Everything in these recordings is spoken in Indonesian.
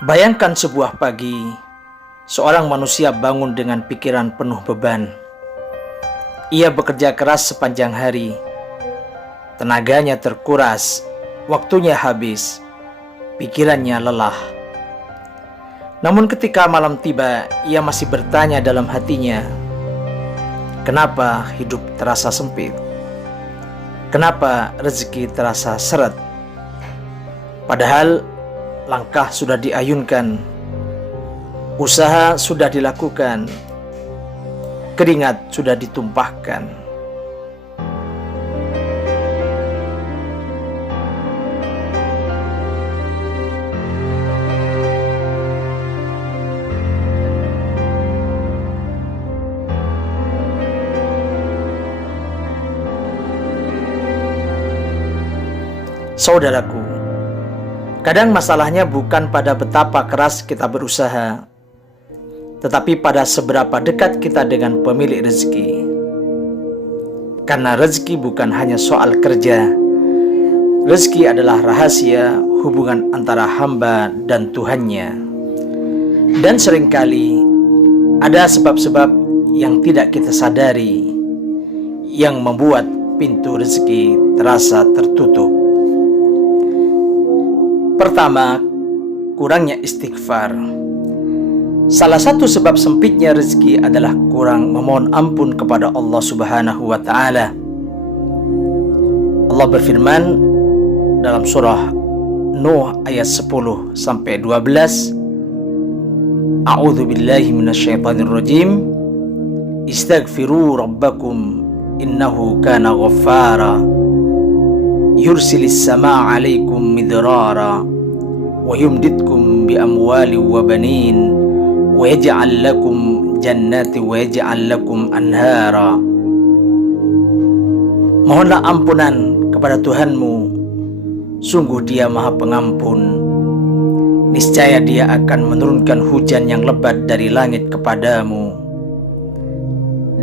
Bayangkan sebuah pagi, seorang manusia bangun dengan pikiran penuh beban. Ia bekerja keras sepanjang hari, tenaganya terkuras, waktunya habis, pikirannya lelah. Namun ketika malam tiba, ia masih bertanya dalam hatinya, kenapa hidup terasa sempit? Kenapa rezeki terasa seret? Padahal langkah sudah diayunkan, usaha sudah dilakukan, keringat sudah ditumpahkan. Saudaraku, kadang masalahnya bukan pada betapa keras kita berusaha, tetapi pada seberapa dekat kita dengan pemilik rezeki. Karena rezeki bukan hanya soal kerja, rezeki adalah rahasia hubungan antara hamba dan Tuhannya. Dan seringkali ada sebab-sebab yang tidak kita sadari yang membuat pintu rezeki terasa tertutup. Pertama, kurangnya istighfar. Salah satu sebab sempitnya rezeki adalah kurang memohon ampun kepada Allah Subhanahu wa Ta'ala. Allah berfirman dalam surah Nuh ayat 10 sampai 12, A'udzu billahi minasyaitonir rajim. Istaghfiru rabbakum innahu kana ghaffara. Yursilis samaa 'alaikum midrara wa yumditkum bi amwali wa banin wa yaj'al lakum jannati wa yaj'al lakum anhara. Mohonlah ampunan kepada Tuhanmu, sungguh Dia Maha Pengampun. Niscaya Dia akan menurunkan hujan yang lebat dari langit kepadamu,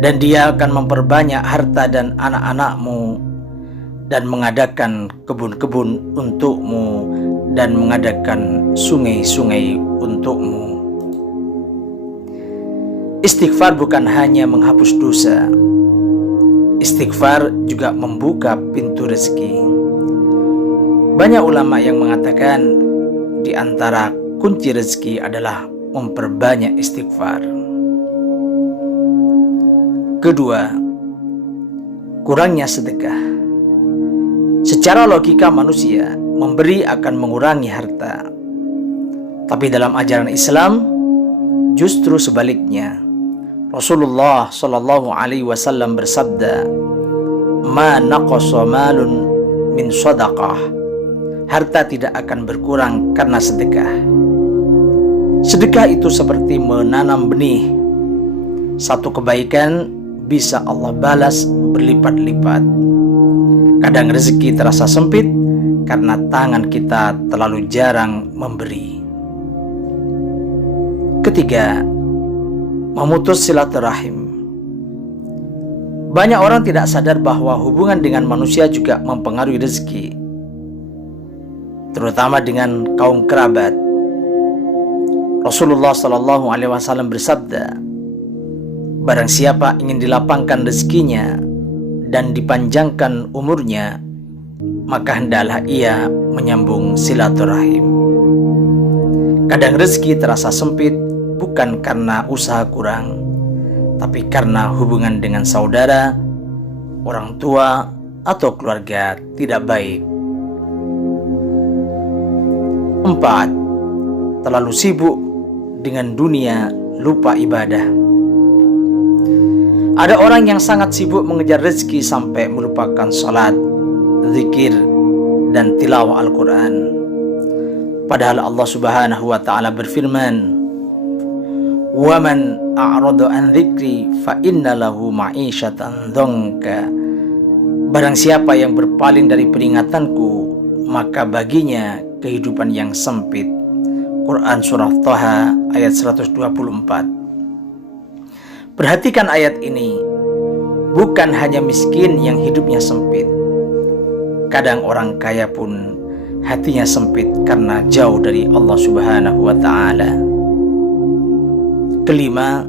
dan Dia akan memperbanyak harta dan anak-anakmu, dan mengadakan kebun-kebun untukmu, dan mengadakan sungai-sungai untukmu. Istighfar bukan hanya menghapus dosa, istighfar juga membuka pintu rezeki. Banyak ulama yang mengatakan di antara kunci rezeki adalah memperbanyak istighfar. Kedua, kurangnya sedekah. Secara logika manusia memberi akan mengurangi harta, tapi dalam ajaran Islam justru sebaliknya. Rasulullah Shallallahu Alaihi Wasallam bersabda, "Ma naqasa malun min sadaqah." Harta tidak akan berkurang karena sedekah. Sedekah itu seperti menanam benih. Satu kebaikan bisa Allah balas berlipat-lipat. Kadang rezeki terasa sempit karena tangan kita terlalu jarang memberi. Ketiga, memutus silaturahim. Banyak orang tidak sadar bahwa hubungan dengan manusia juga mempengaruhi rezeki, terutama dengan kaum kerabat. Rasulullah Shallallahu Alaihi Wasallam bersabda, barang siapa ingin dilapangkan rezekinya dan dipanjangkan umurnya, maka hendaklah ia menyambung silaturahim. Kadang rezeki terasa sempit bukan karena usaha kurang, tapi karena hubungan dengan saudara, orang tua, atau keluarga tidak baik. 4. Terlalu sibuk dengan dunia, lupa ibadah. Ada orang yang sangat sibuk mengejar rezeki sampai melupakan salat, zikir, dan tilawah Al-Quran. Padahal Allah Subhanahu wa Ta'ala berfirman, "Wa man a'rada an dzikri fa inna lahu ma'isyatan dzanka." Barang siapa yang berpaling dari peringatanku, maka baginya kehidupan yang sempit. Quran surah Thaha ayat 124. Perhatikan ayat ini. Bukan hanya miskin yang hidupnya sempit. Kadang orang kaya pun hatinya sempit karena jauh dari Allah Subhanahu wa Ta'ala. Kelima,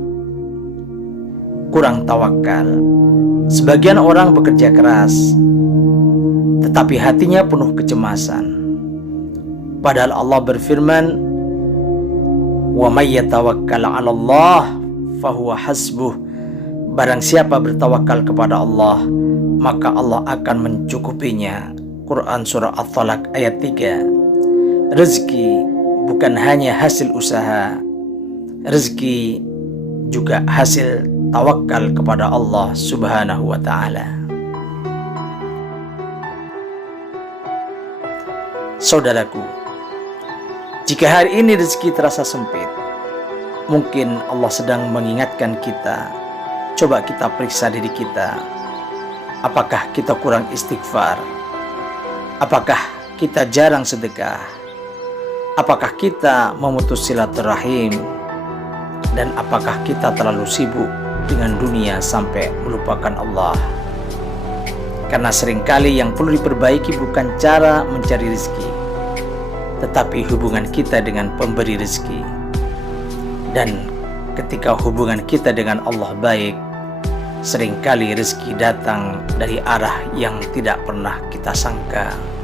kurang tawakal. Sebagian orang bekerja keras, tetapi hatinya penuh kecemasan. Padahal Allah berfirman, "Wa may yatawakkal 'ala Allah fahuwa hasbuh." Barang siapa bertawakal kepada Allah, maka Allah akan mencukupinya. Quran Surah At-Thalaq ayat 3. Rezeki bukan hanya hasil usaha, rezeki juga hasil tawakal kepada Allah Subhanahu wa Ta'ala. Saudaraku, jika hari ini rezeki terasa sempit, mungkin Allah sedang mengingatkan kita. Coba kita periksa diri kita. Apakah kita kurang istighfar? Apakah kita jarang sedekah? Apakah kita memutus silaturahim? Dan apakah kita terlalu sibuk dengan dunia sampai melupakan Allah? Karena seringkali yang perlu diperbaiki bukan cara mencari rezeki, tetapi hubungan kita dengan pemberi rezeki. Dan ketika hubungan kita dengan Allah baik, seringkali rezeki datang dari arah yang tidak pernah kita sangka.